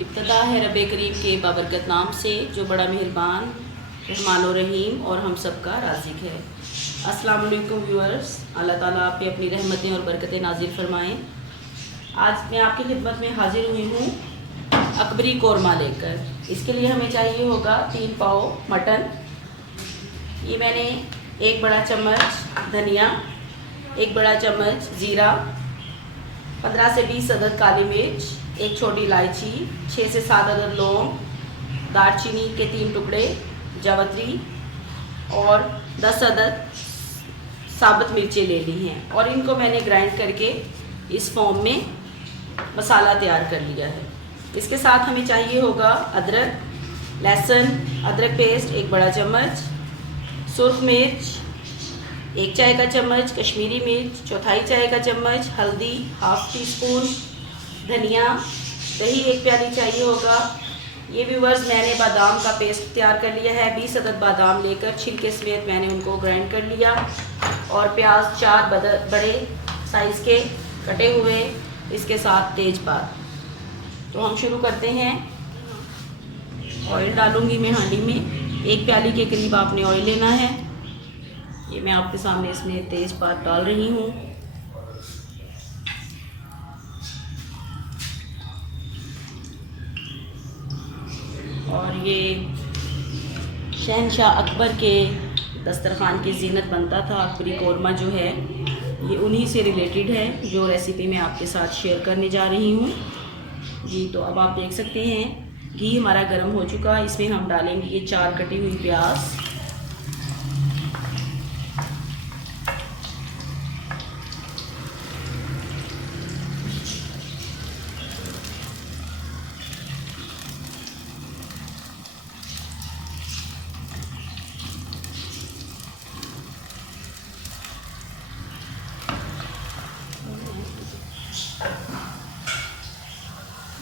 इब्तदा है रब करीम के बाबरकत नाम से जो बड़ा मेहरबान रहमान और रहीम और हम सब का राज़िक है। अस्सलाम वालेकुम व्यूअर्स, अल्लाह ताला आप पे अपनी रहमतें और बरकतें नाजिल फरमाएँ। आज मैं आपकी खिदमत में हाजिर हुई हूँ अकबरी कौरमा लेकर। इसके लिए हमें चाहिए होगा 3 पाव मटन। ये मैंने 1 बड़ा चम्मच धनिया, 1 बड़ा चम्मच ज़ीरा, 15 से 20 अदद काली मिर्च, 1 छोटी इलायची, 6 से 7 अदद लौंग, दालचीनी के 3 टुकड़े, जावित्री और 10 अदद साबुत मिर्चें ले ली हैं और इनको मैंने ग्राइंड करके इस फॉर्म में मसाला तैयार कर लिया है। इसके साथ हमें चाहिए होगा अदरक, लहसुन, अदरक पेस्ट 1 बड़ा चम्मच, सुर्ख मिर्च 1 चाय का चम्मच, कश्मीरी मिर्च 1/4 चाय का चम्मच, हल्दी 1/2 टीस्पून, धनिया, दही 1 प्याली चाहिए होगा। ये व्यूअर्स मैंने बादाम का पेस्ट तैयार कर लिया है। 20 अदद बादाम लेकर छिलके समेत मैंने उनको ग्राइंड कर लिया और प्याज 4 बड़े साइज़ के कटे हुए, इसके साथ तेज़पात। तो हम शुरू करते हैं। ऑयल डालूंगी मैं हांडी में। 1 प्याली के करीब आपने ऑयल लेना है। ये मैं आपके सामने इसमें तेज़पात डाल रही हूँ। और ये शहनशाह अकबर के दस्तरखान की ज़ीनत बनता था अकबरी कौरमा जो है, ये उन्हीं से रिलेटेड है जो रेसिपी मैं आपके साथ शेयर करने जा रही हूँ जी। तो अब आप देख सकते हैं घी हमारा गर्म हो चुका है। इसमें हम डालेंगे ये 4 कटी हुई प्याज,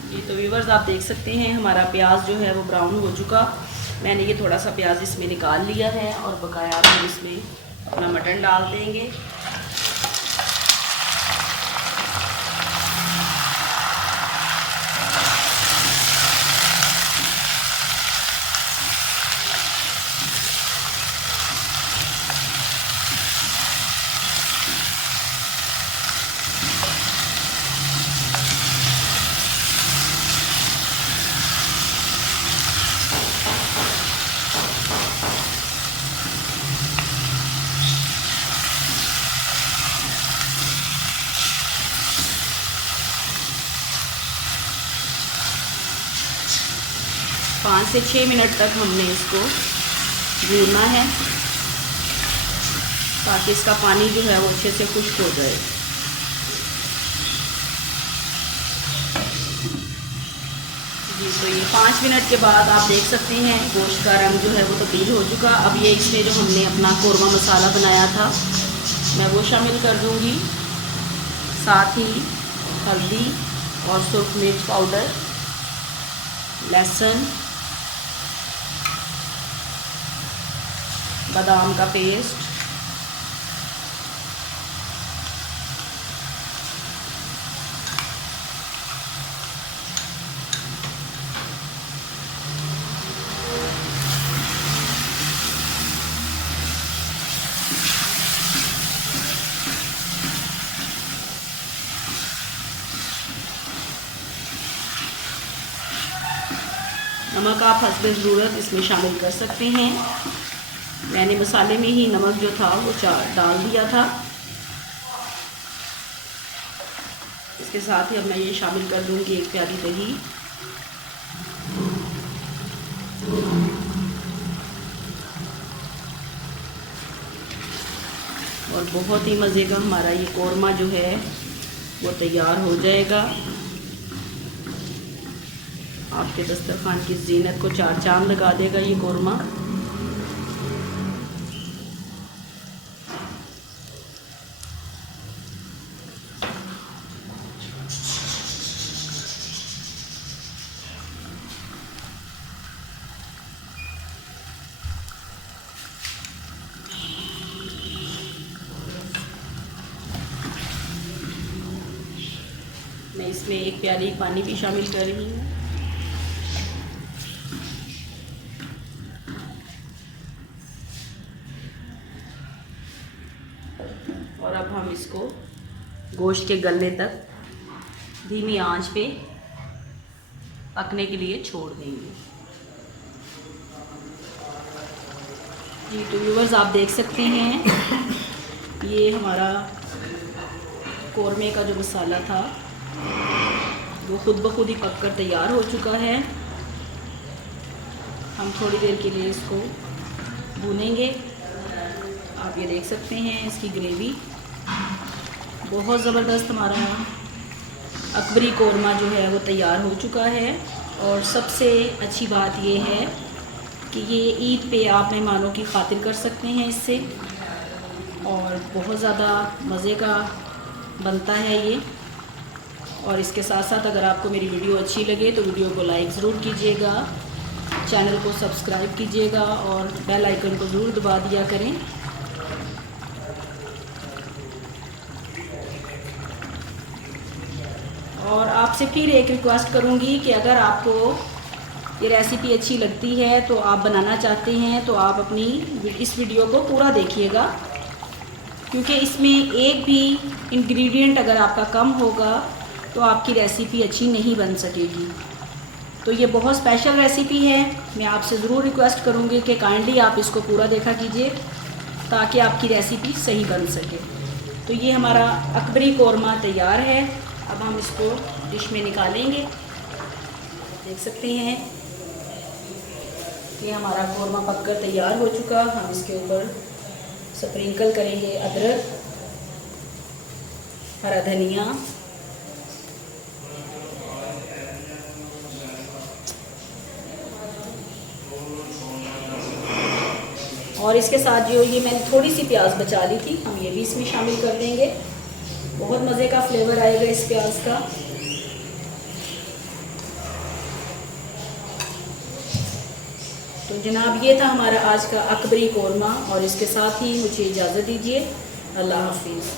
ये तो व्यूअर्स आप देख सकते हैं हमारा प्याज जो है वो ब्राउन हो चुका। मैंने ये थोड़ा सा प्याज इसमें निकाल लिया है और बकाया हम इसमें अपना मटन डाल देंगे। पाँच से 6 मिनट तक हमने इसको भूनना है ताकि इसका पानी जो है वो अच्छे से खुश्क हो जाए। जी तो ये 5 मिनट के बाद आप देख सकते हैं गोश्त का रंग जो है वो तब्दील हो चुका। अब ये इसमें जो हमने अपना कौरमा मसाला बनाया था मैं वो शामिल कर दूंगी, साथ ही हल्दी और सुर्ख मिर्च पाउडर, लहसुन, बादाम का पेस्ट, नमक आप हस्बे ज़रूरत इसमें शामिल कर सकते हैं। मैंने मसाले में ही नमक जो था वो डाल दिया था। इसके साथ ही अब मैं ये शामिल कर दूंगी 1 प्याली दही। और बहुत ही मज़े का हमारा ये कौरमा जो है वो तैयार हो जाएगा। आपके दस्तरखान की ज़ीनत को 4 चांद लगा देगा ये कौरमा। मैं इसमें 1 प्याली पानी भी शामिल कर रही हूँ। हम इसको गोश्त के गलने तक धीमी आंच पे पकने के लिए छोड़ देंगे। जी तो व्यूअर्स आप देख सकते हैं ये हमारा कौरमे का जो मसाला था वो खुद ब खुद ही पककर तैयार हो चुका है। हम थोड़ी देर के लिए इसको भूनेंगे। आप ये देख सकते हैं इसकी ग्रेवी बहुत ज़बरदस्त हमारा अकबरी कौरमा जो है वो तैयार हो चुका है। और सबसे अच्छी बात ये है कि ये ईद पे आप मेहमानों की खातिर कर सकते हैं इससे, और बहुत ज़्यादा मज़े का बनता है ये। और इसके साथ साथ अगर आपको मेरी वीडियो अच्छी लगे तो वीडियो को लाइक ज़रूर कीजिएगा, चैनल को सब्सक्राइब कीजिएगा और बेल आइकन को ज़रूर दबा दिया करें। और आपसे फिर एक रिक्वेस्ट करूंगी कि अगर आपको ये रेसिपी अच्छी लगती है तो आप बनाना चाहते हैं तो आप अपनी इस वीडियो को पूरा देखिएगा, क्योंकि इसमें एक भी इंग्रेडिएंट अगर आपका कम होगा तो आपकी रेसिपी अच्छी नहीं बन सकेगी। तो ये बहुत स्पेशल रेसिपी है। मैं आपसे ज़रूर रिक्वेस्ट करूँगी कि काइंडली आप इसको पूरा देखा कीजिए ताकि आपकी रेसिपी सही बन सके। तो ये हमारा अकबरी कौरमा तैयार है। अब हम इसको डिश में निकालेंगे। देख सकते हैं ये हमारा कौरमा पककर तैयार हो चुका। हम इसके ऊपर स्प्रिंकल करेंगे अदरक, हरा धनिया, और इसके साथ जो ये मैंने थोड़ी सी प्याज बचा ली थी हम ये भी इसमें शामिल कर देंगे। बहुत मज़े का फ्लेवर आएगा इस प्याज का। तो जनाब ये था हमारा आज का अकबरी कौरमा, और इसके साथ ही मुझे इजाज़त दीजिए। अल्लाह हाफिज़।